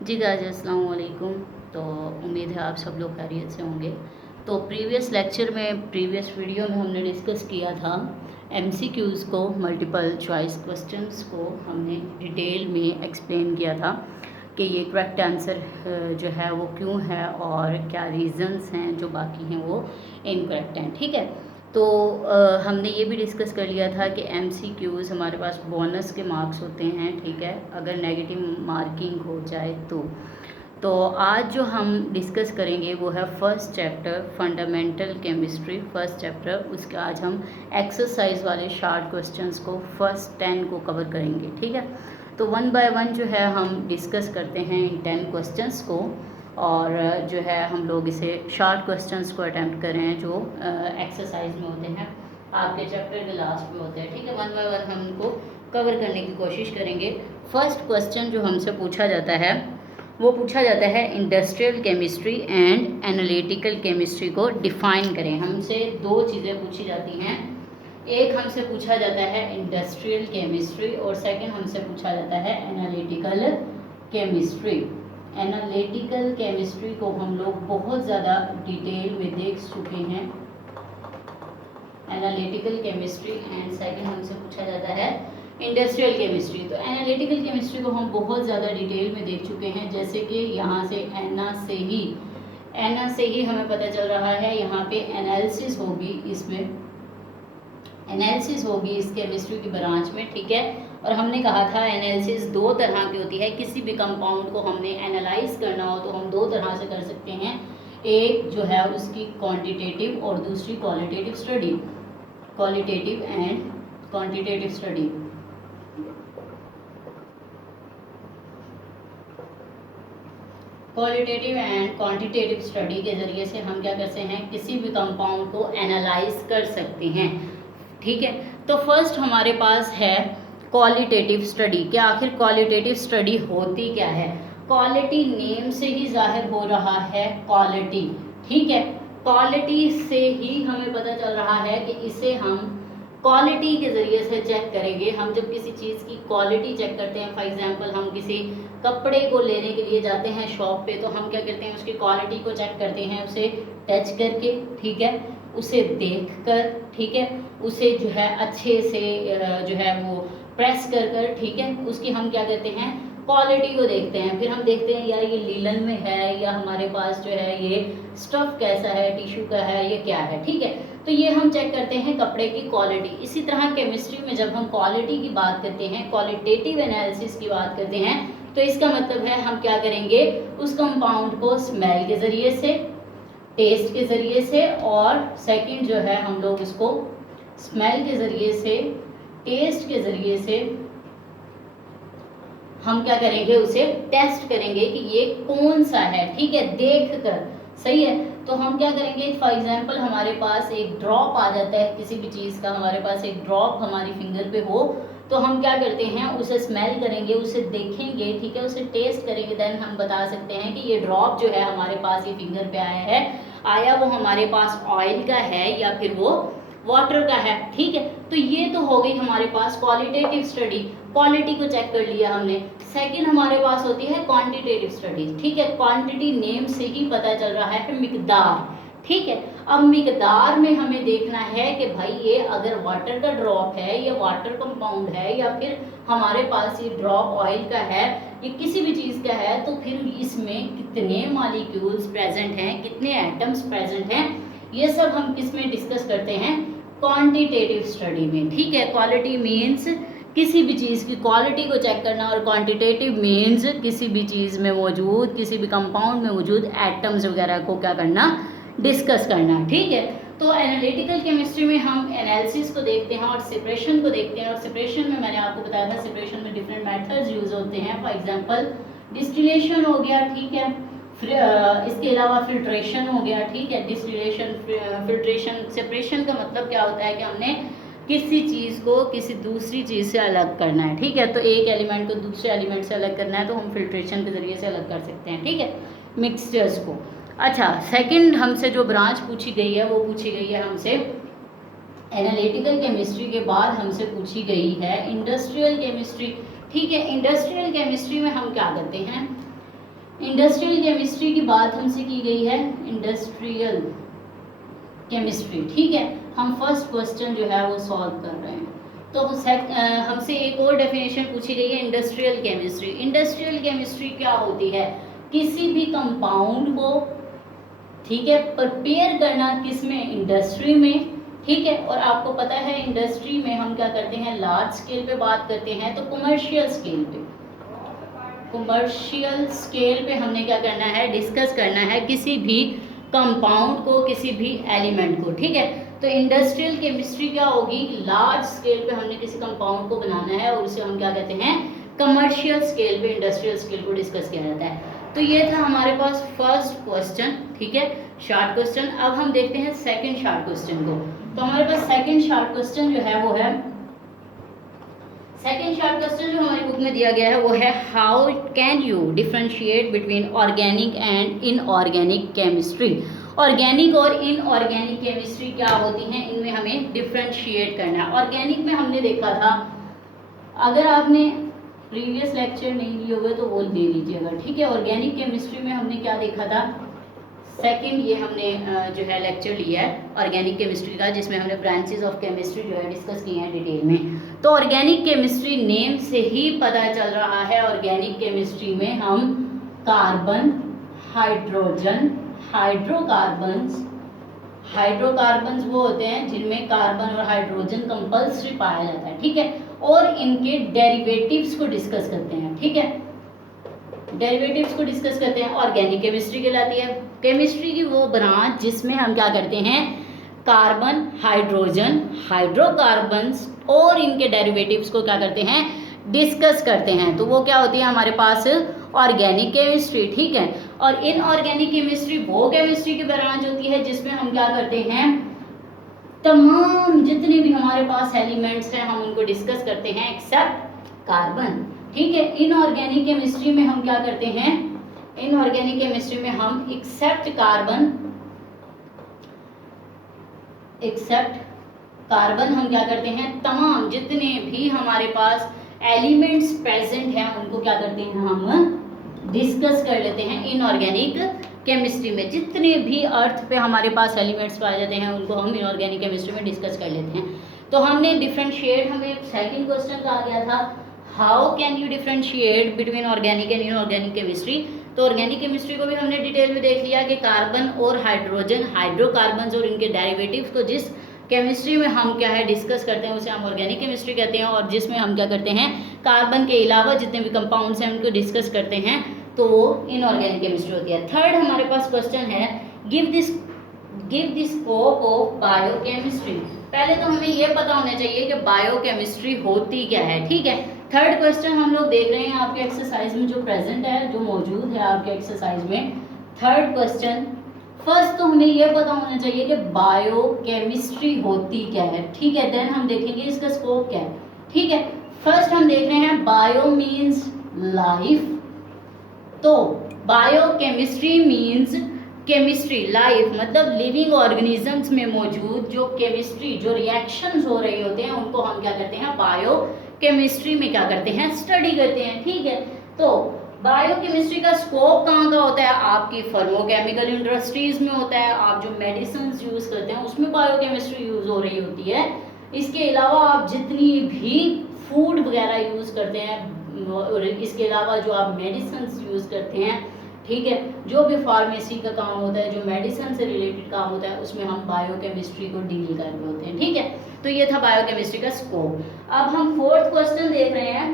जी guys अस्सलाम वालेकुम। तो उम्मीद है आप सब लोग खैरियत से होंगे। तो प्रीवियस लेक्चर में प्रीवियस वीडियो में हमने डिस्कस किया था एमसीक्यूज़ को, मल्टीपल चॉइस क्वेश्चंस को हमने डिटेल में एक्सप्लेन किया था कि ये करेक्ट आंसर जो है वो क्यों है और क्या रीज़न्स हैं जो बाकी हैं वो इनकरेक्ट हैं। ठीक है, तो हमने ये भी डिस्कस कर लिया था कि एमसीक्यूज़ हमारे पास बोनस के मार्क्स होते हैं। ठीक है, अगर नेगेटिव मार्किंग हो जाए तो आज जो हम डिस्कस करेंगे वो है first chapter fundamental chemistry. First chapter उसके आज हम एक्सरसाइज वाले शार्ट क्वेश्चंस को फर्स्ट 10 को कवर करेंगे। ठीक है, तो वन बाय वन जो है हम डिस्कस करते हैं इन 10 क्वेश्चंस को, और जो है हम लोग इसे शार्ट क्वेश्चंस को अटैम्प्ट कर रहे हैं जो एक्सरसाइज में होते हैं, आपके चैप्टर के लास्ट में होते हैं। ठीक है, वन बाय वन हम उनको कवर करने की कोशिश करेंगे। फर्स्ट क्वेश्चन जो हमसे पूछा जाता है वो पूछा जाता है industrial chemistry and analytical chemistry को डिफाइन करें। हमसे दो चीज़ें पूछी जाती हैं, एक हमसे पूछा जाता है इंडस्ट्रियल केमिस्ट्री और सेकंड हमसे पूछा जाता है एनालिटिकल केमिस्ट्री। एनालिटिकल केमिस्ट्री को हम लोग बहुत ज़्यादा डिटेल में देख चुके हैं, एनालिटिकल केमिस्ट्री, एंड सेकंड हमसे पूछा जाता है इंडस्ट्रियल केमिस्ट्री। तो एनालिटिकल केमिस्ट्री को हम बहुत ज़्यादा डिटेल में देख चुके हैं, जैसे कि यहाँ से एना से ही हमें पता चल रहा है, यहाँ पे एनालिसिस होगी, इसमें एनालिसिस होगी इस केमिस्ट्री की ब्रांच में। ठीक है, और हमने कहा था एनालिसिस दो तरह की होती है, किसी भी कंपाउंड को हमने एनालाइज करना हो तो हम दो तरह से कर सकते हैं, एक जो है उसकी क्वांटिटेटिव और दूसरी qualitative study, qualitative and quantitative study. Qualitative and quantitative study के ज़रिए से हम क्या करते हैं, किसी भी कंपाउंड को एनालाइज कर सकते हैं। ठीक है, तो फर्स्ट हमारे पास है क्वालिटेटिव स्टडी। क्या आखिर क्वालिटेटिव स्टडी होती क्या है? क्वालिटी नेम से ही जाहिर हो रहा है, क्वालिटी। ठीक है, क्वालिटी से ही हमें पता चल रहा है कि इसे हम क्वालिटी के ज़रिए से चेक करेंगे। हम जब किसी चीज़ की क्वालिटी चेक करते हैं, फॉर एग्जांपल हम किसी कपड़े को लेने के लिए जाते हैं शॉप पे, तो हम क्या करते हैं, उसकी क्वालिटी को चेक करते हैं, उसे टच करके, ठीक है, उसे देख कर, ठीक है, उसे जो है अच्छे से जो है वो प्रेस कर कर, ठीक है, उसकी हम क्या करते हैं, क्वालिटी को देखते हैं। फिर हम देखते हैं यार ये लीलन में है या हमारे पास जो है ये स्टफ कैसा है, टिश्यू का है, ये क्या है। ठीक है, तो ये हम चेक करते हैं कपड़े की क्वालिटी। इसी तरह केमिस्ट्री में जब हम क्वालिटी की बात करते हैं, क्वालिटेटिव एनालिसिस की बात करते हैं, तो इसका मतलब है हम क्या करेंगे, उस कंपाउंड को स्मेल के ज़रिए से, टेस्ट के ज़रिए से, और सेकंड जो है हम लोग उसको स्मेल के ज़रिए से, टेस्ट के ज़रिए से हम क्या करेंगे, उसे टेस्ट करेंगे कि ये कौन सा है। ठीक है, देख कर, सही है। तो हम क्या करेंगे, फॉर एग्जांपल हमारे पास एक ड्रॉप आ जाता है किसी भी चीज़ का, हमारे पास एक ड्रॉप हमारी फिंगर पे हो, तो हम क्या करते हैं, उसे स्मेल करेंगे, उसे देखेंगे, ठीक है, उसे टेस्ट करेंगे, देन हम बता सकते हैं कि ये ड्रॉप जो है हमारे पास ये फिंगर पे आया वो हमारे पास ऑयल का है या फिर वो वाटर का है। ठीक है, तो ये तो हो गई हमारे पास क्वालिटेटिव स्टडी, क्वालिटी को चेक कर लिया हमने। सेकंड हमारे पास होती है क्वांटिटेटिव स्टडी। ठीक है, क्वांटिटी नेम से ही पता चल रहा है मिकदार। ठीक है, अब मिकदार में हमें देखना है कि भाई ये अगर वाटर का ड्रॉप है, या वाटर कंपाउंड है, या फिर हमारे पास ये ड्रॉप ऑयल का है, ये किसी भी चीज़ का है, तो फिर इसमें कितने मॉलिक्यूल्स प्रेजेंट हैं, कितने एटम्स प्रेजेंट हैं, ये सब हम किस में डिस्कस करते हैं, क्वांटिटेटिव स्टडी में। ठीक है, क्वालिटी मीन्स किसी भी चीज़ की क्वालिटी को चेक करना, और क्वांटिटेटिव मीन्स किसी भी चीज़ में मौजूद, किसी भी कंपाउंड में मौजूद एटम्स वगैरह को क्या करना, डिस्कस करना। ठीक है, तो एनालिटिकल केमिस्ट्री में हम एनालिसिस को देखते हैं और सेपरेशन को देखते हैं, और सेपरेशन में मैंने आपको बताया था सेपरेशन में डिफरेंट मेथड्स यूज होते हैं। फॉर एग्जांपल डिस्टिलेशन हो गया, ठीक है, इसके अलावा फिल्ट्रेशन हो गया। ठीक है, डिस्टिलेशन, फिल्ट्रेशन, सेपरेशन का मतलब क्या होता है कि हमने किसी चीज़ को किसी दूसरी चीज़ से अलग करना है। ठीक है, तो एक एलिमेंट को दूसरे एलिमेंट से अलग करना है, तो हम फिल्ट्रेशन के ज़रिए से अलग कर सकते हैं। ठीक है, मिक्सचर्स को। अच्छा, सेकंड हमसे जो ब्रांच पूछी गई है वो पूछी गई है हमसे एनालिटिकल केमिस्ट्री के बाद हमसे पूछी गई है इंडस्ट्रियल केमिस्ट्री। ठीक है, इंडस्ट्रियल केमिस्ट्री में हम क्या करते हैं, इंडस्ट्रियल केमिस्ट्री की बात हमसे की गई है, इंडस्ट्रियल केमिस्ट्री, ठीक है। हम फर्स्ट क्वेश्चन जो है वो सॉल्व कर रहे हैं। तो हमसे एक और डेफिनेशन पूछी गई है इंडस्ट्रियल केमिस्ट्री। इंडस्ट्रियल केमिस्ट्री क्या होती है? किसी भी कंपाउंड को, ठीक है, प्रिपेयर करना किसमें? इंडस्ट्री में, ठीक है। और आपको पता है इंडस्ट्री में हम क्या करते हैं, लार्ज स्केल पे बात करते हैं, तो कमर्शियल स्केल पे, कमर्शियल स्केल पे हमने क्या करना है, डिस्कस करना है किसी भी कंपाउंड को, किसी भी एलिमेंट को, ठीक है। तो इंडस्ट्रियल केमिस्ट्री क्या होगी, लार्ज स्केल पे हमने किसी कंपाउंड को बनाना है और उसे हम क्या कहते हैं, कमर्शियल स्केल पे, इंडस्ट्रियल स्केल को डिस्कस किया जाता है। तो ये था हमारे पास फर्स्ट क्वेश्चन, ठीक है, शॉर्ट क्वेश्चन। अब हम देखते हैं सेकंड शॉर्ट क्वेश्चन को। तो हमारे पास सेकंड शॉर्ट क्वेश्चन जो है वो है, सेकेंड शॉर्ट क्वेश्चन जो हमारी बुक में दिया गया है वो है, how can you differentiate between organic and inorganic chemistry. Organic और इनऑर्गेनिक केमिस्ट्री क्या होती हैं, इनमें हमें डिफरेंशिएट करना है। ऑर्गेनिक में हमने देखा था, अगर आपने प्रीवियस लेक्चर नहीं लिए हुए तो वो ले लीजिएगा, ठीक है। ऑर्गेनिक केमिस्ट्री में हमने क्या देखा था, सेकंड ये हमने जो है लेक्चर लिया है ऑर्गेनिक केमिस्ट्री का, जिसमें हमने ब्रांचेस ऑफ केमिस्ट्री जो है डिस्कस किए हैं डिटेल में। तो ऑर्गेनिक केमिस्ट्री नेम से ही पता चल रहा है, ऑर्गेनिक केमिस्ट्री में हम कार्बन, हाइड्रोजन, हाइड्रोकार्बन्स, हाइड्रोकार्बन्स वो होते हैं जिनमें कार्बन और हाइड्रोजन कंपल्सरी पाया जाता है, ठीक है, और इनके डेरिवेटिव्स को डिस्कस करते हैं, ठीक है। डेरिवेटिव्स को डिस्कस करते हैं, ऑर्गेनिक केमिस्ट्री कहलाती है। केमिस्ट्री की वो ब्रांच जिसमें हम क्या करते हैं, कार्बन, हाइड्रोजन, हाइड्रोकार्बन्स और इनके डेरिवेटिव्स को क्या करते हैं, डिस्कस करते हैं। तो वो क्या होती है हमारे पास, ऑर्गेनिक केमिस्ट्री, ठीक है। और इनऑर्गेनिक केमिस्ट्री वो केमिस्ट्री की ब्रांच होती है जिसमें हम क्या करते हैं, तमाम जितने भी हमारे पास एलिमेंट्स हैं हम उनको डिस्कस करते हैं एक्सेप्ट कार्बन, ठीक है। इनऑर्गेनिक केमिस्ट्री में हम क्या करते हैं, इनऑर्गेनिक केमिस्ट्री में हम एक्सेप्ट कार्बन, एक्सेप्ट कार्बन हम क्या करते हैं, तमाम जितने भी हमारे पास एलिमेंट्स प्रेजेंट हैं उनको क्या करते हैं, हम डिस्कस कर लेते हैं इनऑर्गेनिक केमिस्ट्री में। जितने भी अर्थ पे हमारे पास एलिमेंट्स पाए जाते हैं उनको हम इनऑर्गेनिक केमिस्ट्री में डिस्कस कर लेते हैं। तो हमने डिफरेंशिएट, हमें सेकंड क्वेश्चन कहा गया था, how can you differentiate between organic and inorganic chemistry. तो ऑर्गेनिक केमिस्ट्री को भी हमने डिटेल में देख लिया कि कार्बन और हाइड्रोजन, हाइड्रोकार्बन्स और इनके डेरिवेटिव्स को जिस केमिस्ट्री में हम क्या है डिस्कस करते हैं उसे हम ऑर्गेनिक केमिस्ट्री कहते हैं, और जिसमें हम क्या करते हैं, कार्बन के अलावा जितने भी कंपाउंड्स हैं उनको डिस्कस करते हैं, तो वो इनऑर्गेनिक केमिस्ट्री होती है। थर्ड हमारे पास क्वेश्चन है, give the scope of biochemistry. पहले तो हमें ये पता होना चाहिए कि बायोकेमिस्ट्री होती क्या है, ठीक है। थर्ड क्वेश्चन हम लोग देख रहे हैं आपके एक्सरसाइज में जो प्रेजेंट है, जो मौजूद है आपके एक्सरसाइज में। थर्ड क्वेश्चन, फर्स्ट तो हमें यह पता होना चाहिए कि बायोकेमिस्ट्री होती क्या है, ठीक है। देन हम देखेंगे इसका स्कोप क्या है, ठीक है। फर्स्ट हम देख रहे हैं बायो मीन्स लाइफ, तो बायोकेमिस्ट्री मीन्स केमिस्ट्री, लाइफ मतलब लिविंग ऑर्गेनिजम्स में मौजूद जो केमिस्ट्री, जो रिएक्शंस हो रहे होते हैं उनको हम क्या करते हैं, बायोकेमिस्ट्री में क्या करते हैं, स्टडी करते हैं, ठीक है। तो बायोकेमिस्ट्री का स्कोप कहाँ का होता है, आपकी फार्माकेमिकल इंडस्ट्रीज में होता है, आप जो मेडिसिन यूज करते हैं उसमें बायोकेमिस्ट्री यूज हो रही होती है। इसके अलावा आप जितनी भी फूड वगैरह यूज करते हैं और इसके अलावा जो आप मेडिसिन यूज करते हैं, ठीक है, जो भी फार्मेसी का काम होता है, जो मेडिसिन से रिलेटेड काम होता है उसमें हम बायोकेमिस्ट्री को डील कर रहे होते हैं, ठीक है। तो ये था बायोकेमिस्ट्री का स्कोप। अब हम फोर्थ क्वेश्चन देख रहे हैं,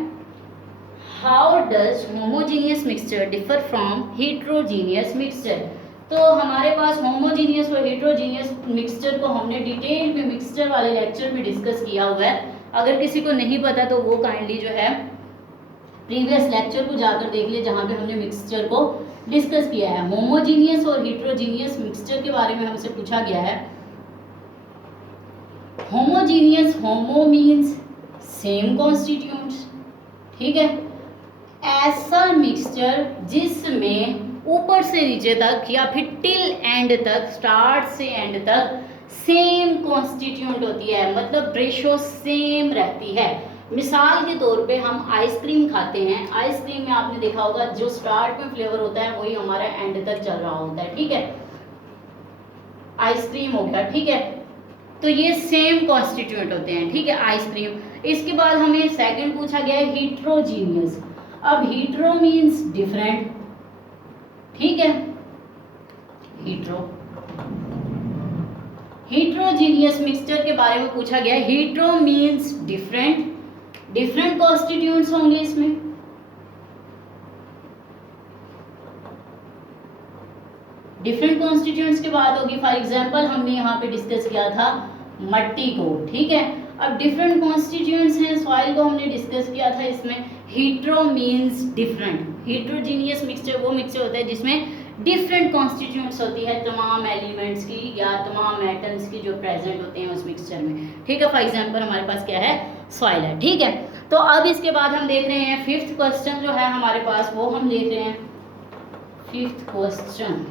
how does homogeneous mixture differ from heterogeneous mixture. तो हमारे पास होमोजीनियस और हेट्रोजीनियस मिक्सचर को हमने डिटेल में मिक्सचर वाले लेक्चर में डिस्कस किया हुआ है। अगर किसी को नहीं पता तो वो काइंडली जो है प्रीवियस लेक्चर को जाकर देख लिए जहाँ पे हमने मिक्सचर को डिस्कस किया है। होमोजीनियस और हेट्रोजीनियस मिक्सचर के बारे में हमसे पूछा गया है। होमोजीनियस, होमो मीन्स सेम कॉन्स्टिट्यूएंट्स, ठीक है। ऐसा मिक्सचर जिसमें ऊपर से नीचे तक या फिर टिल एंड तक, स्टार्ट से एंड तक सेम कॉन्स्टिट्यूएंट होती है, मतलब रेशो सेम रहती है। मिसाल के तौर पे हम आइसक्रीम खाते हैं, आइसक्रीम में आपने देखा होगा जो स्टार्ट में फ्लेवर होता है वही हमारा एंड तक चल रहा होता है, ठीक है, आइसक्रीम हो गया, ठीक है। तो ये सेम कॉन्स्टिट्यूएंट होते हैं, ठीक है, आइसक्रीम। इसके बाद हमें सेकंड पूछा गया है हीट्रोजीनियस। अब हीट्रो मीन्स डिफरेंट, ठीक है, हीट्रोजीनियस मिक्सचर के बारे में पूछा गया है। Hetero means different, different constituents होंगे इसमें, डिफरेंट कॉन्स्टिट्यूएंट्स की बात होगी। फॉर एग्जांपल हमने यहाँ पे डिस्कस किया था मट्टी को, ठीक है। अब डिफरेंट कॉन्स्टिट्यूएंट्स हैं, सॉइल को हमने डिस्कस किया था, इसमें हीट्रो मीन्स डिफरेंट। हीट्रोजीनियस मिक्सचर वो मिक्सचर होता है जिसमें डिफरेंट कॉन्स्टिट्यूएंट्स होती है तमाम एलिमेंट्स की या तमाम एटम्स की जो प्रेजेंट होते हैं उस मिक्सचर में, ठीक है। फॉर एग्जांपल हमारे पास क्या है, सॉइल है, ठीक है। तो अब इसके बाद हम देख रहे हैं फिफ्थ क्वेश्चन जो है हमारे पास, वो हम देख रहे हैं fifth question.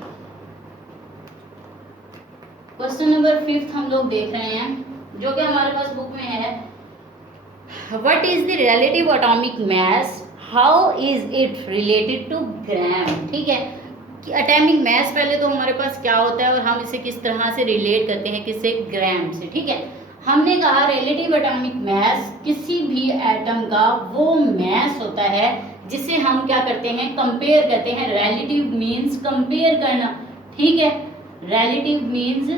Question number fifth हम लोग देख रहे हैं जो कि हमारे पास बुक में है। What is the relative atomic mass, how is it related to gram, ठीक है। एटॉमिक मास पहले तो हमारे पास क्या होता है और हम इसे किस तरह से रिलेट करते हैं, किससे, ग्राम से, ठीक है। हमने कहा रिलेटिव एटॉमिक मास किसी भी एटम का वो मास होता है जिसे हम क्या करते हैं, कंपेयर करते हैं। रिलेटिव मीन्स कंपेयर करना, ठीक है, रिलेटिव मीन्स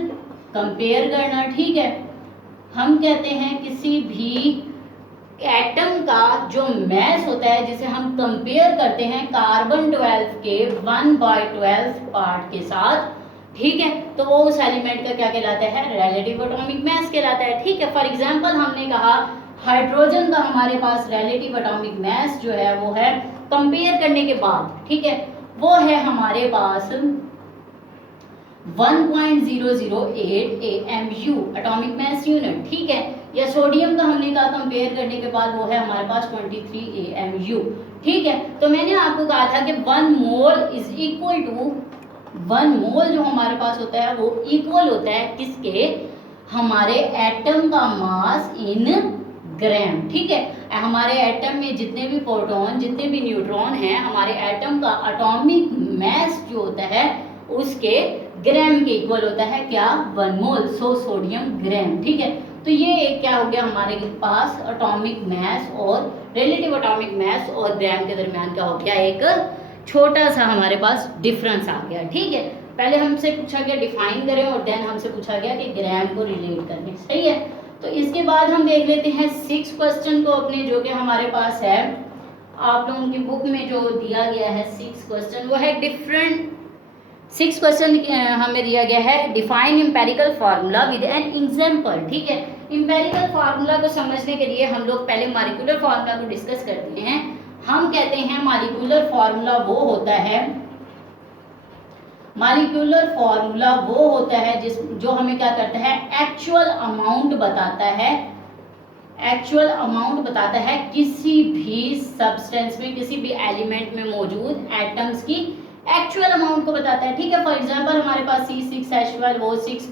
कंपेयर करना, ठीक है। हम कहते हैं किसी भी एटम का जो मास होता है जिसे हम कंपेयर करते हैं कार्बन 12 के 1/12 पार्ट के साथ, ठीक है, तो वो उस एलिमेंट का क्या कहलाता है, रिलेटिव एटॉमिक मास कहलाता है, ठीक है। फॉर एग्जांपल हमने कहा हाइड्रोजन का हमारे पास रिलेटिव एटॉमिक मास जो है वो है कंपेयर करने के बाद, ठीक है, वो है हमारे पास 1.008 AMU एटॉमिक मास यूनिट, ठीक है। या सोडियम का हमने कहा कंपेयर करने के बाद वो है हमारे पास 23 AMU, ठीक है। तो मैंने आपको कहा था कि 1 मोल इज इक्वल टू 1 मोल जो हमारे पास होता है वो इक्वल होता है किसके, हमारे एटम का मास इन ग्राम, ठीक है। हमारे एटम में जितने भी प्रोटॉन जितने भी न्यूट्रॉन हैं, हमारे एटम का एटॉमिक मास जो होता है उसके ग्राम के इक्वल होता है क्या, 1 मोल, सो सोडियम ग्राम, ठीक है। तो ये एक क्या हो गया हमारे पास एटॉमिक मास और रिलेटिव एटॉमिक मास और ग्राम के दरमियान क्या हो गया, एक छोटा सा हमारे पास डिफरेंस आ गया, ठीक है। पहले हमसे पूछा गया डिफाइन करें और देन हमसे पूछा गया कि ग्राम को रिलेट करें, सही है। तो इसके बाद हम देख लेते हैं 6 क्वेश्चन को अपने, जो कि हमारे पास है आप लोगों की बुक में जो दिया गया है 6 क्वेश्चन, वो है डिफरेंट 6 क्वेश्चन हमें दिया गया है define empirical formula with an example, ठीक है। एम्पेरिकल फार्मूला को समझने के लिए हम लोग पहले मॉलिक्यूलर फार्मूला को डिस्कस करते हैं। हम कहते हैं मॉलिक्यूलर फार्मूला वो होता है, मॉलिक्यूलर फार्मूला वो होता है जो हमें क्या करता है, एक्चुअल अमाउंट बताता है, एक्चुअल अमाउंट बताता है किसी भी सब्सटेंस में, किसी भी एलिमेंट में मौजूद एटम्स की एक्चुअल अमाउंट को बताता है, ठीक है। फॉर एग्जांपल हमारे पास C6H12O6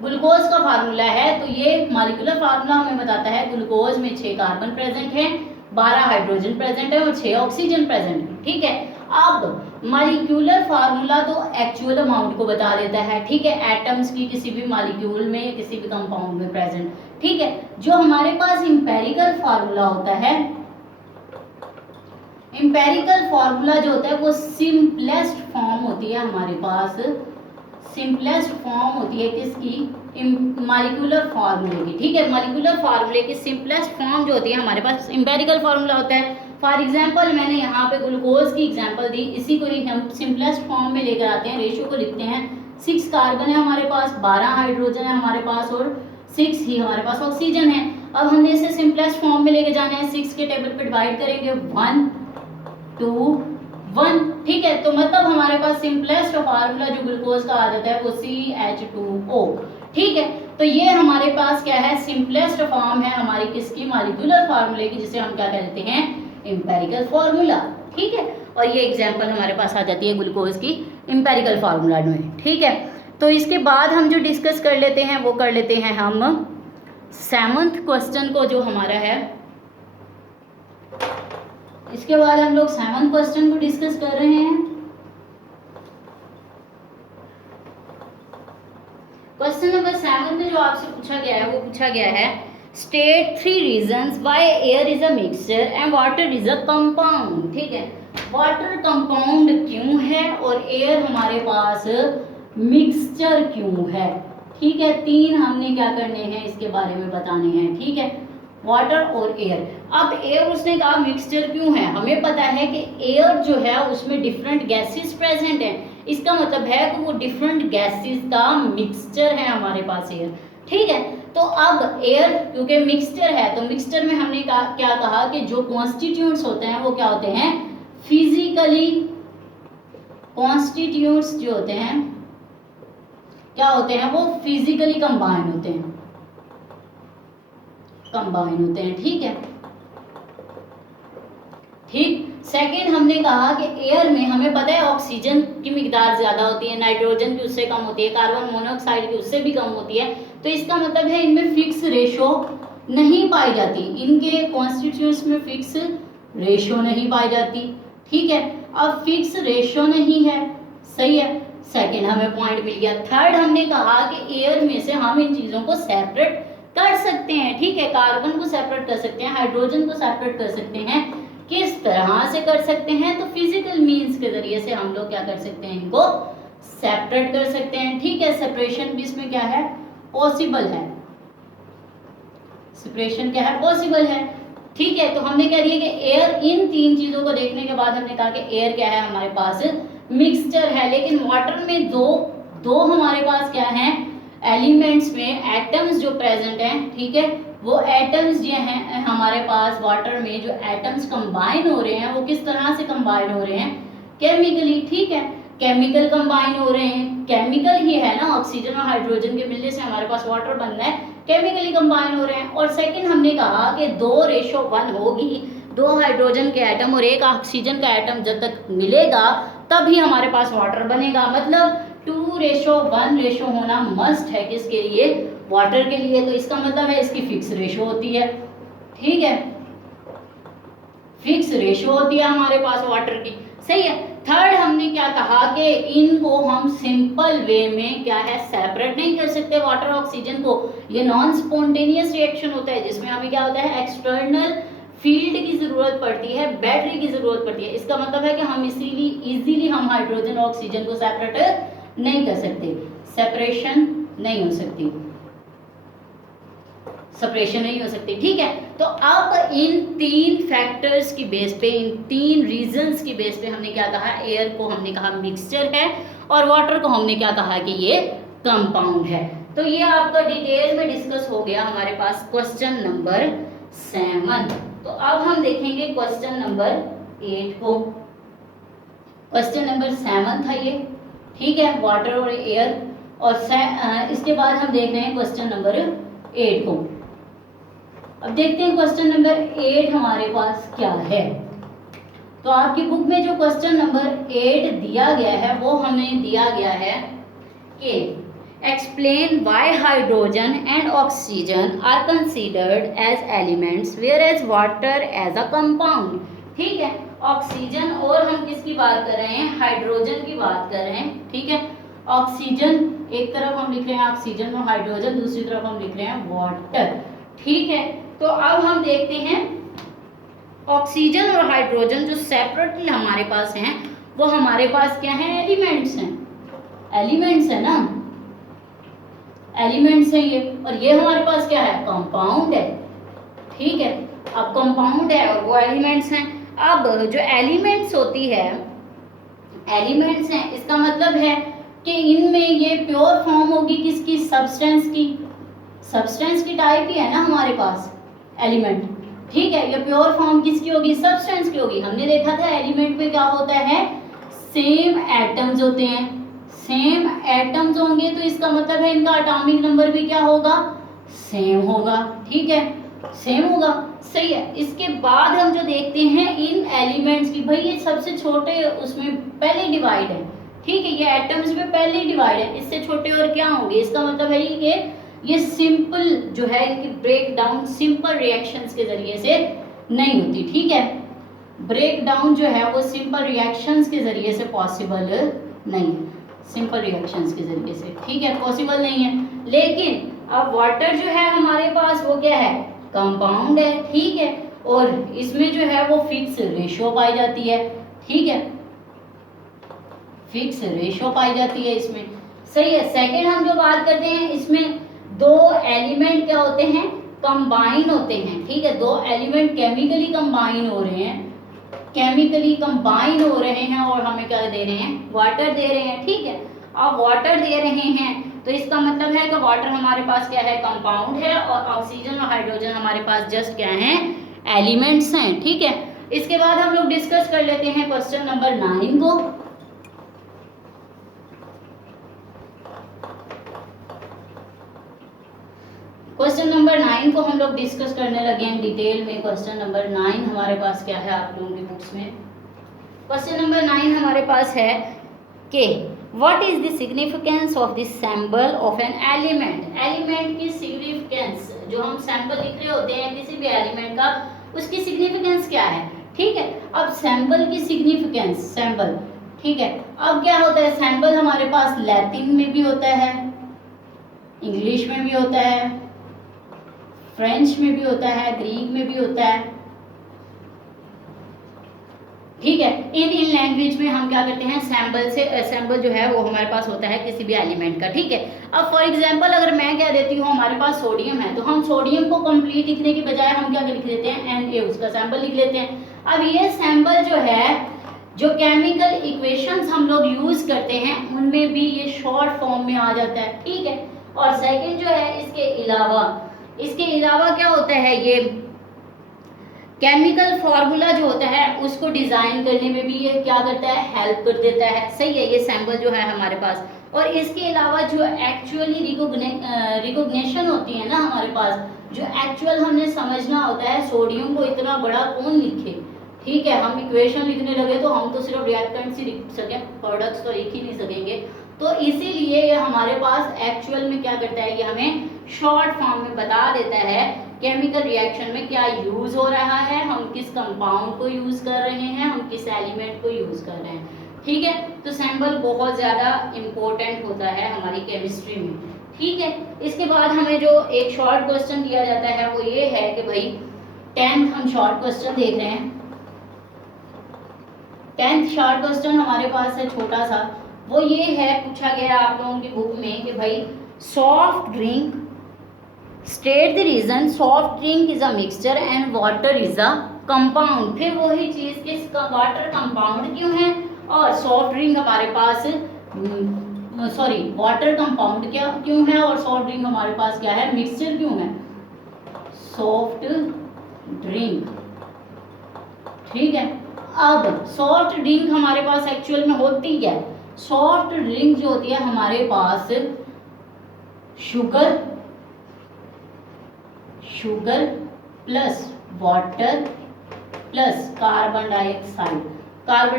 ग्लूकोज का फार्मूला है, तो ये मॉलिक्यूलर फार्मूला हमें बताता है ग्लूकोज में 6 कार्बन प्रेजेंट है, 12 हाइड्रोजन प्रेजेंट है और 6 ऑक्सीजन प्रेजेंट है, ठीक है। अब मॉलिक्यूलर फार्मूला तो एक्चुअल अमाउंट को बता देता है, ठीक है, एटम्स की किसी भी मॉलिक्यूल में या किसी भी कंपाउंड में प्रेजेंट, ठीक है। जो हमारे पास एम्पेरिकल फार्मूला होता है, एम्पेरिकल फार्मूला जो होता है वो सिंपलेस्ट फॉर्म होती है हमारे पास, सिंपलेस्ट फॉर्म होती है किसकी, मॉलिक्यूलर फार्मूले की, ठीक है। मॉलिक्यूलर फार्मूले की सिंपलेस्ट फॉर्म जो होती है हमारे पास एम्पेरिकल फार्मूला होता है। फॉर एग्जांपल मैंने यहाँ पे ग्लूकोज की एग्जांपल दी, इसी को ही हम सिंपलेस्ट फॉर्म में लेकर आते हैं, रेशियो को लिखते हैं 6 कार्बन है हमारे पास, 12 हाइड्रोजन है हमारे पास और 6 ही हमारे पास ऑक्सीजन है। अब हमने इसे सिंपलेस्ट फॉर्म में लेके जाना है, 6 के टेबल पे डिवाइड करेंगे 1 2 1, ठीक है। तो मतलब हमारे पास सिंपलेस्ट फार्मूला जो ग्लूकोज का आ जाता है वो CH2O, ठीक है। तो ये हमारे पास क्या है, सिंपलेस्ट फॉर्म है हमारी किसकी, मॉलिक्यूलर फार्मूले की, जिसे हम क्या कहते हैं, एम्पेरिकल फार्मूला, ठीक है। और ये एग्जांपल हमारे पास आ जाती है ग्लूकोज की एम्पेरिकल फार्मूला में, ठीक है। तो इसके बाद हम जो डिस्कस कर लेते हैं वो कर लेते हैं हम 7th क्वेश्चन को, जो हमारा है इसके बाद हम लोग 7th क्वेश्चन को डिस्कस कर रहे हैं। क्वेश्चन नंबर 7 में जो आपसे पूछा गया है वो पूछा गया है state 3 reasons why air is a mixture and water is a compound. ठीक है, वाटर कंपाउंड क्यों है और एयर हमारे पास मिक्सचर क्यों है। ठीक है, 3 हमने क्या करने हैं इसके बारे में बताने हैं। ठीक है, वाटर और एयर। अब एयर उसने कहा मिक्सचर क्यों है, हमें पता है कि एयर जो है उसमें डिफरेंट गैसेस प्रेजेंट है, इसका मतलब है कि वो डिफरेंट गैसेस का मिक्सचर है हमारे पास एयर। ठीक है, तो अब एयर क्योंकि मिक्सचर है तो मिक्सचर में हमने क्या कहा कि जो कॉन्स्टिट्यूएंट्स होते हैं वो क्या होते हैं, फिजिकली कॉन्स्टिट्यूएंट्स जो होते हैं क्या होते हैं, वो फिजिकली कंबाइन होते हैं, ठीक है। ठीक, सेकेंड हमने कहा कि एयर में हमें पता है ऑक्सीजन की मिकदार ज्यादा होती है, नाइट्रोजन की उससे कम होती है, कार्बन मोनोऑक्साइड की उससे भी कम होती है, तो इसका मतलब है इनमें फिक्स रेशो नहीं पाई जाती, इनके कॉन्स्टिट्यूएंट्स में फिक्स रेशो नहीं पाई जाती। ठीक है, अब फिक्स रेशो नहीं है, सही है, सेकेंड हमें पॉइंट मिल गया। थर्ड हमने कहा कि एयर में से हम इन चीजों को सेपरेट कर सकते हैं। ठीक है, कार्बन को सेपरेट कर सकते हैं, हाइड्रोजन को सेपरेट कर सकते हैं। किस तरह से कर सकते हैं, तो फिजिकल मींस के जरिए से हम लोग क्या कर सकते हैं, इनको सेपरेट कर सकते हैं। ठीक है, सेपरेशन भी इसमें क्या है, पॉसिबल है, सेपरेशन क्या है, पॉसिबल है। ठीक है, तो हमने कह दिया कि एयर, इन 3 चीजों को देखने के बाद हमने कहा कि एयर क्या है हमारे पास मिक्सचर है, लेकिन वाटर में दो हमारे पास क्या है, एलिमेंट्स में एटम्स जो प्रेजेंट हैं। ठीक है, वो एटम्स जो हैं हमारे पास वाटर में, जो एटम्स कंबाइन हो रहे हैं वो किस तरह से कंबाइन हो रहे हैं, केमिकली। ठीक है, केमिकल कंबाइन हो रहे हैं, केमिकल ही है ना, ऑक्सीजन और हाइड्रोजन के मिलने से हमारे पास वाटर बन रहा है, केमिकली कंबाइन हो रहे हैं। और सेकंड हमने कहा कि 2:1 होगी, 2 हाइड्रोजन के एटम और 1 ऑक्सीजन का एटम जब तक मिलेगा तभी हमारे पास वाटर बनेगा, मतलब 2:1 रेशो होना मस्ट है किसके लिए, वाटर के लिए। तो इसका मतलब है इसकी फिक्स रेशो होती है। ठीक है, फिक्स रेशो होती है हमारे पास वाटर की, सही है। थर्ड हमने क्या कहा कि इनको हम सिंपल वे में क्या है, सेपरेट नहीं कर सकते वाटर ऑक्सीजन को, ये नॉन स्पॉन्टेनियस रिएक्शन होता है जिसमें हमें क्या होता है, एक्सटर्नल फील्ड की जरूरत पड़ती है, बैटरी की जरूरत पड़ती है। इसका मतलब है कि हम इजीली हम हाइड्रोजन और ऑक्सीजन को सेपरेट नहीं कर सकते, सेपरेशन नहीं हो सकती, सेपरेशन नहीं हो सकती। ठीक है, तो अब इन 3 फैक्टर्स की बेस पे, इन 3 रीजंस की बेस पे हमने क्या कहा, एयर को हमने कहा मिक्सचर है और वाटर को हमने क्या कहा कि ये कंपाउंड है। तो ये आपका डिटेल में डिस्कस हो गया हमारे पास क्वेश्चन नंबर 7। तो अब हम देखेंगे क्वेश्चन नंबर 8 को। क्वेश्चन नंबर 7 था ये, ठीक है, वाटर और एयर, और इसके बाद हम देख रहे हैं क्वेश्चन नंबर 8 को। अब देखते हैं क्वेश्चन नंबर 8 हमारे पास क्या है। तो आपकी बुक में जो क्वेश्चन नंबर 8 दिया गया है वो हमें दिया गया है कि explain why hydrogen and oxygen are considered as elements whereas water as a compound. ठीक है, ऑक्सीजन और हम किसकी बात कर रहे हैं, हाइड्रोजन की बात कर रहे हैं। ठीक है, ऑक्सीजन एक तरफ हम लिख रहे हैं ऑक्सीजन और हाइड्रोजन दूसरी तरफ हम लिख रहे हैं वाटर। ठीक है, तो अब हम देखते हैं ऑक्सीजन और हाइड्रोजन जो सेपरेटली हमारे पास हैं वो हमारे पास क्या है, एलिमेंट्स हैं, एलिमेंट्स है ना, एलिमेंट्स हैं ये, और ये हमारे पास क्या है, कंपाउंड है। ठीक है, अब कंपाउंड है और वो एलिमेंट्स हैं। अब जो एलिमेंट्स होती है, एलिमेंट्स हैं, इसका मतलब है कि इनमें ये प्योर फॉर्म होगी किसकी, सब्सटेंस की, सब्सटेंस की टाइप ही है ना हमारे पास एलिमेंट। ठीक है, ये प्योर फॉर्म किसकी होगी, सब्सटेंस की होगी। हमने देखा था एलिमेंट में क्या होता है, सेम एटम्स होते हैं, सेम एटम्स होंगे तो इसका मतलब है इनका एटॉमिक नंबर भी क्या होगा, सेम होगा। ठीक है, सेम होगा, सही है। इसके बाद हम जो देखते हैं इन एलिमेंट्स की, भाई ये सबसे छोटे उसमें पहले डिवाइड है। ठीक है, ये एटम्स में पहले डिवाइड है, इससे छोटे और क्या होंगे, इसका मतलब है ये सिंपल जो है इनकी ब्रेक डाउन सिंपल रिएक्शंस के जरिए से नहीं होती। ठीक है, ब्रेक डाउन जो है वो सिंपल रिएक्शंस के ज़रिए से पॉसिबल नहीं है, सिंपल रिएक्शंस के ज़रिए से, ठीक है, पॉसिबल नहीं है। लेकिन अब वाटर जो है हमारे पास वो क्या है, कंपाउंड है, ठीक है, और इसमें जो है वो फिक्स रेशियो पाई जाती है, ठीक है, फिक्स रेशियो पाई जाती है इसमें, सही है। सेकंड हम जो बात करते हैं इसमें दो एलिमेंट क्या होते हैं, कंबाइन होते हैं, ठीक है, दो एलिमेंट केमिकली कंबाइन हो रहे हैं, केमिकली कंबाइन हो रहे हैं और हमें क्या दे रहे हैं, वाटर दे रहे हैं, ठीक है। अब वाटर दे रहे हैं तो इसका मतलब है कि वाटर हमारे पास क्या है, कंपाउंड है, और ऑक्सीजन और हाइड्रोजन हमारे पास जस्ट क्या है, एलिमेंट्स हैं, ठीक है। इसके बाद हम लोग डिस्कस कर लेते हैं क्वेश्चन नंबर 9 को। क्वेश्चन नंबर 9 को हम लोग डिस्कस करने लगे हैं डिटेल में। क्वेश्चन नंबर 9 हमारे पास क्या है आप लोगों की बुक्स में, क्वेश्चन नंबर 9 हमारे पास है कि what is the significance of the symbol of an element. Element की सिग्निफिकेंस, जो हम सैंपल लिख रहे होते हैं किसी भी एलिमेंट का, उसकी सिग्निफिकेंस क्या है, ठीक है। अब सैंपल की सिग्निफिकेंस, सैंपल, ठीक है, अब क्या होता है, सैंपल हमारे पास लैटिन में भी होता है, इंग्लिश में भी होता है, फ्रेंच में भी होता है, ग्रीक में भी होता है, ठीक है। इन लैंग्वेज में हम क्या करते हैं, सैंपल जो है वो हमारे पास होता है किसी भी एलिमेंट का, ठीक है। अब फॉर एग्जांपल अगर मैं क्या देती हूँ, हमारे पास सोडियम है, तो हम सोडियम को कंप्लीट लिखने के बजाय हम क्या लिख देते हैं, Na, उसका सैंपल लिख लेते हैं। अब ये सैंपल जो है, जो केमिकल इक्वेशंस हम लोग यूज करते हैं उनमें भी ये शॉर्ट फॉर्म में आ जाता है, ठीक है। और सेकेंड जो है, इसके अलावा क्या होता है, ये केमिकल फार्मूला जो होता है उसको डिजाइन करने में भी ये क्या करता है, हेल्प कर देता है, सही है, ये सैंपल जो है हमारे पास। और इसके अलावा जो एक्चुअली रिकॉग्निशन होती है ना हमारे पास, जो एक्चुअल हमने समझना होता है, सोडियम को इतना बड़ा कौन लिखे, ठीक है, हम इक्वेशन लिखने लगे तो हम तो सिर्फ रिएक्टेंट्स ही लिख सकें, प्रोडक्ट्स तो लिख ही नहीं सकेंगे, तो इसीलिए ये हमारे पास एक्चुअल में क्या करता है, ये हमें शॉर्ट फॉर्म में बता देता है केमिकल रिएक्शन में क्या यूज हो रहा है, हम किस कंपाउंड को यूज कर रहे हैं, हम किस एलिमेंट को यूज कर रहे हैं, ठीक है। तो सैंपल बहुत ज्यादा इंपॉर्टेंट होता है हमारी केमिस्ट्री में, ठीक है। इसके बाद हमें जो एक शॉर्ट क्वेश्चन दिया जाता है वो ये है कि भाई 10th हम शॉर्ट क्वेश्चन देख रहे हैं। 10th शॉर्ट क्वेश्चन हमारे पास है छोटा सा, वो ये है, पूछा गया आप लोगों की बुक में कि भाई soft drink, state the reason soft drink is a mixture and water is a compound. फिर वही चीज कि वाटर कंपाउंड क्यों है और सॉफ्ट ड्रिंक हमारे पास वाटर कंपाउंड क्या क्यों है और सॉफ्ट ड्रिंक हमारे पास क्या है, मिक्सचर क्यों है, सॉफ्ट ड्रिंक, ठीक है। अब सॉफ्ट ड्रिंक हमारे पास एक्चुअल में होती क्या है, सॉफ्ट ड्रिंक जो होती है हमारे पास sugar plus water plus carbon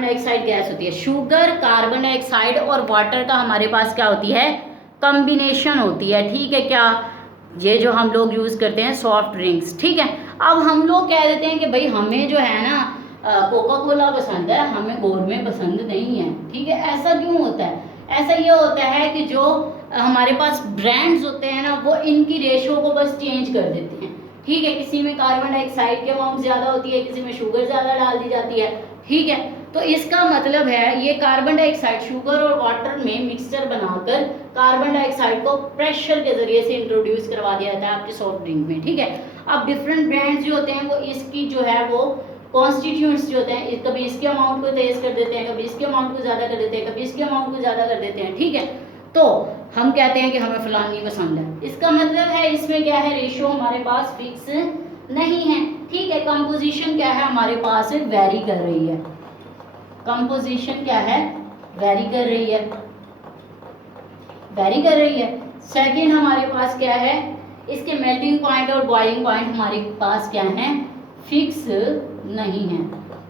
dioxide gas होती है। शुगर, कार्बन डाइऑक्साइड और वाटर का हमारे पास क्या होती है, कॉम्बिनेशन होती है, ठीक है, क्या, ये जो हम लोग यूज करते हैं सॉफ्ट ड्रिंक्स, ठीक है। अब हम लोग कह देते हैं कि भाई हमें जो है ना कोका कोला पसंद है, हमें गोरमे पसंद नहीं है, ठीक है। ऐसा क्यों होता है, ऐसा ये होता है कि जो हमारे पास ब्रांड्स होते हैं ना, वो इनकी रेशो को बस चेंज कर देते हैं, ठीक है। किसी में कार्बन डाइऑक्साइड की अमाउंट ज़्यादा होती है, किसी में शुगर ज़्यादा डाल दी जाती है, ठीक है। तो इसका मतलब है ये कार्बन डाइऑक्साइड शुगर और वाटर में मिक्सचर बनाकर कार्बन डाइऑक्साइड को प्रेशर के जरिए से इंट्रोड्यूस करवा दिया जाता है आपके सॉफ्ट ड्रिंक में, ठीक है। अब डिफरेंट ब्रांड्स जो होते हैं वो इसकी जो है वो कॉन्स्टिट्यूएंट्स जो होते हैं, कभी इसके अमाउंट को तेज कर देते हैं, कभी इसके अमाउंट को ज़्यादा कर देते हैं, कभी इसके अमाउंट को ज़्यादा कर देते हैं, ठीक है। तो हम कहते हैं कि हमें फलानी पसंद है, इसका मतलब है इसमें क्या है, रेशियो हमारे पास फिक्स नहीं है, ठीक है। कंपोजिशन क्या है हमारे पास वेरी कर रही है, कंपोजिशन क्या है, वेरी कर रही है। सेकंड हमारे पास क्या है, इसके मेल्टिंग पॉइंट और बॉइलिंग पॉइंट हमारे पास क्या है, फिक्स नहीं है,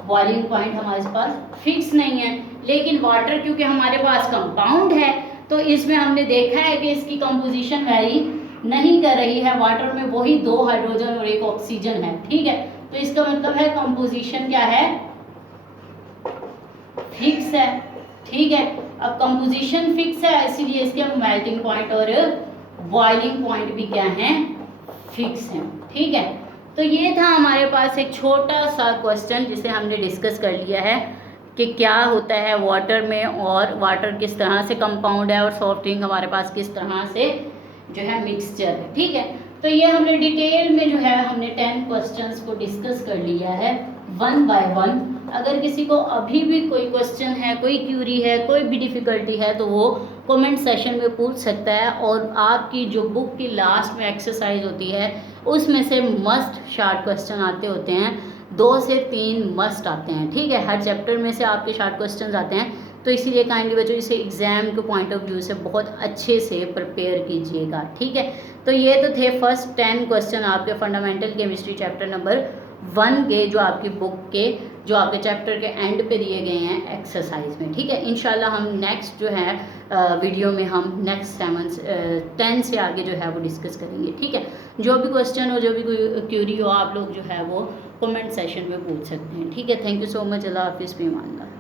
बॉइलिंग पॉइंट हमारे पास फिक्स नहीं है। लेकिन वाटर क्योंकि हमारे पास कंपाउंड है तो इसमें हमने देखा है कि इसकी कंपोजिशन वेरी नहीं कर रही है, वाटर में वही 2 हाइड्रोजन और 1 ऑक्सीजन है, ठीक है। तो इसका मतलब है कंपोजिशन क्या है, फिक्स है, ठीक है। अब कंपोजिशन फिक्स है, इसीलिए इसके मेल्टिंग पॉइंट और बॉइलिंग पॉइंट भी क्या हैं, फिक्स हैं, ठीक है। तो ये था हमारे पास एक छोटा सा क्वेश्चन जिसे हमने डिस्कस कर लिया है कि क्या होता है वाटर में, और वाटर किस तरह से कंपाउंड है, और सॉफ्ट ड्रिंक हमारे पास किस तरह से जो है मिक्सचर है, ठीक है। तो ये हमने डिटेल में जो है हमने 10 क्वेश्चंस को डिस्कस कर लिया है 1 बाय 1। अगर किसी को अभी भी कोई क्वेश्चन है, कोई क्यूरी है, कोई भी डिफ़िकल्टी है तो वो कमेंट सेशन में पूछ सकता है। और आपकी जो बुक की लास्ट में एक्सरसाइज होती है उसमें से मस्ट शार्ट क्वेश्चन आते होते हैं, 2 से 3 मस्ट आते हैं, ठीक है। हर चैप्टर में से आपके शार्ट क्वेश्चन आते हैं, तो इसीलिए काइंडली बच्चों इसे एग्ज़ाम के पॉइंट ऑफ व्यू से बहुत अच्छे से प्रिपेयर कीजिएगा, ठीक है। तो ये तो थे फर्स्ट 10 क्वेश्चन आपके फंडामेंटल केमिस्ट्री चैप्टर नंबर 1 के, जो आपकी बुक के, जो आपके चैप्टर के एंड पे दिए गए हैं एक्सरसाइज में, ठीक है। इंशाल्लाह हम नेक्स्ट जो है वीडियो में हम नेक्स्ट 10 से आगे जो है वो डिस्कस करेंगे, ठीक है। जो भी क्वेश्चन हो, जो भी कोई क्यूरी हो, आप लोग जो है वो कमेंट सेशन में पूछ सकते हैं, ठीक है। Thank you so much. अल्लाह हाफिज़, फ़ी अमान अल्लाह।